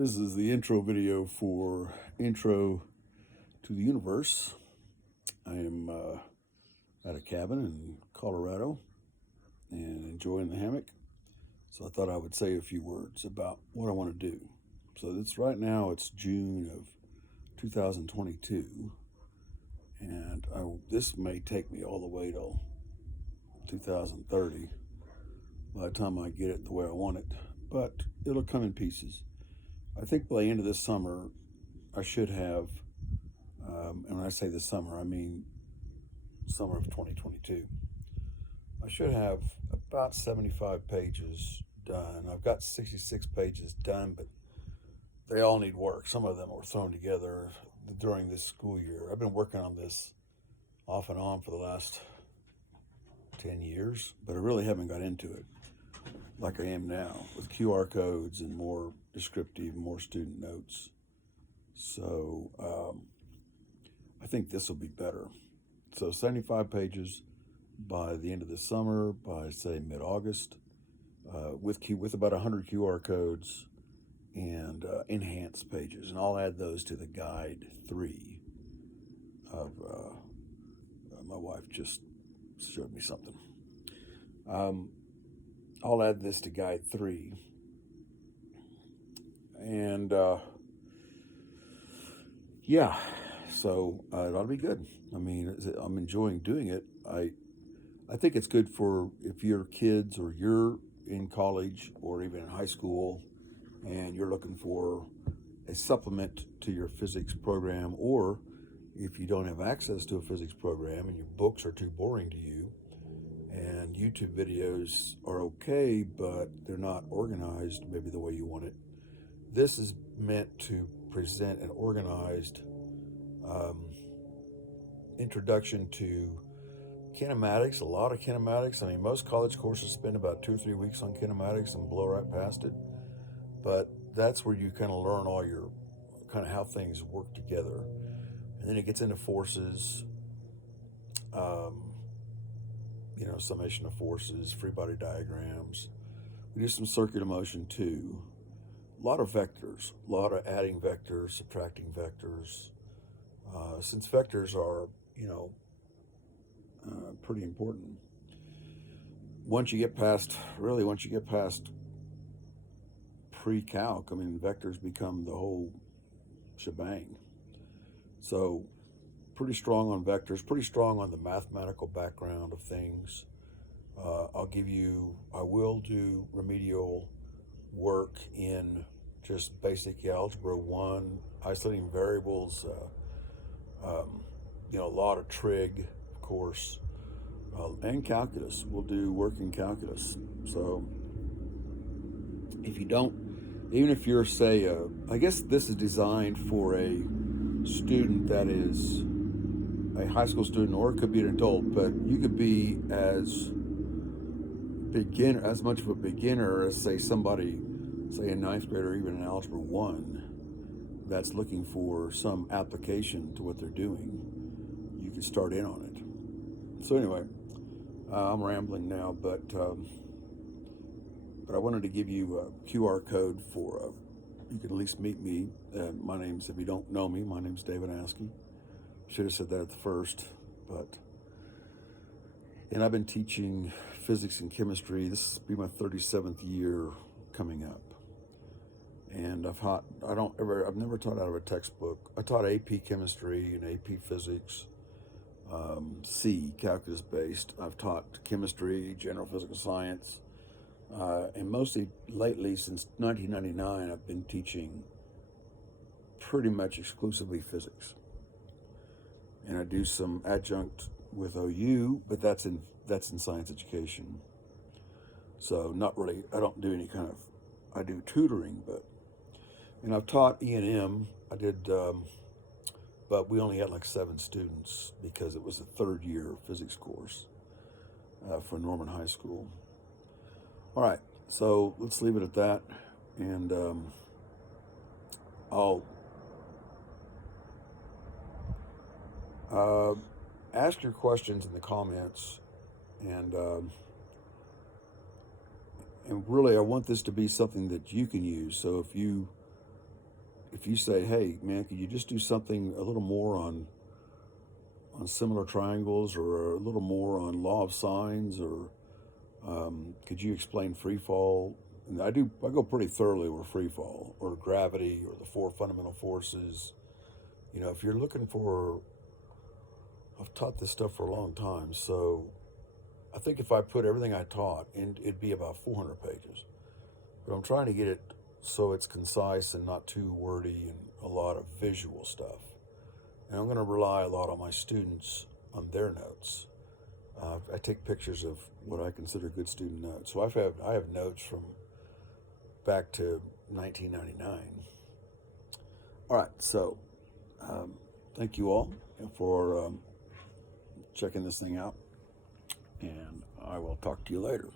This is the intro video for Intro to the Universe. I am at a cabin in Colorado and enjoying the hammock. So I thought I would say a few words about what I want to do. So right now it's June of 2022, and this may take me all the way till 2030 by the time I get it the way I want it, but it'll come in pieces. I think by the end of this summer, I should have, and when I say this summer, I mean summer of 2022. I should have about 75 pages done. I've got 66 pages done, but they all need work. Some of them were thrown together during this school year. I've been working on this off and on for the last 10 years, but I really haven't got into it like I am now with QR codes and more descriptive, more student notes. So I think this will be better. So 75 pages by the end of the summer, by say mid-August, with about 100 QR codes and enhanced pages, and I'll add those to the guide 3 of my wife just showed me something. I'll add this to guide 3, and yeah, so it ought to be good. I mean, I'm enjoying doing it. I think it's good for if you're kids or you're in college or even in high school and you're looking for a supplement to your physics program, or if you don't have access to a physics program and your books are too boring to you and YouTube videos are okay, but they're not organized maybe the way you want it. This is meant to present an organized introduction to kinematics, a lot of kinematics. I mean, most college courses spend about 2 or 3 weeks on kinematics and blow right past it. But that's where you kind of learn all your kind of how things work together. And then it gets into forces, summation of forces, free body diagrams. We do some circular motion too. A lot of vectors, a lot of adding vectors, subtracting vectors. Since vectors are, pretty important. Once you get past pre-calc, I mean, vectors become the whole shebang. So pretty strong on vectors, pretty strong on the mathematical background of things. I will do remedial work in just basic algebra 1, isolating variables, a lot of trig, of course, and calculus. We'll do work in calculus. So if you don't, even if you're, say, I guess this is designed for a student that is a high school student, or it could be an adult, but you could be as much of a beginner as, say, somebody, say, a ninth grader, or even in algebra 1, that's looking for some application to what they're doing. You can start in on it. So anyway, I'm rambling now, but I wanted to give you a QR code for you can at least meet me. If you don't know me, my name's David Askey. Should have said that at the first, and I've been teaching physics and chemistry. This will be my 37th year coming up. And I've never taught out of a textbook. I taught AP chemistry and AP physics, C, calculus based. I've taught chemistry, general physical science, and mostly lately, since 1999, I've been teaching pretty much exclusively physics. And I do some adjunct with OU, but that's in science education. So not really, I don't do I do tutoring, and I've taught E&M. I did, but we only had like 7 students because it was a 3rd year physics course for Norman High School. All right, so let's leave it at that, and I'll ask your questions in the comments, and really I want this to be something that you can use. So if you if you say, hey, man, could you just do something a little more on similar triangles, or a little more on law of sines, or could you explain free fall? And I go pretty thoroughly over free fall or gravity or the four fundamental forces. You know, if you're looking for, I've taught this stuff for a long time, so I think if I put everything I taught in, it'd be about 400 pages. But I'm trying to get it so it's concise and not too wordy and a lot of visual stuff. And I'm going to rely a lot on my students on their notes. I take pictures of what I consider good student notes. So I have notes from back to 1999. All right, so thank you all for checking this thing out, and I will talk to you later.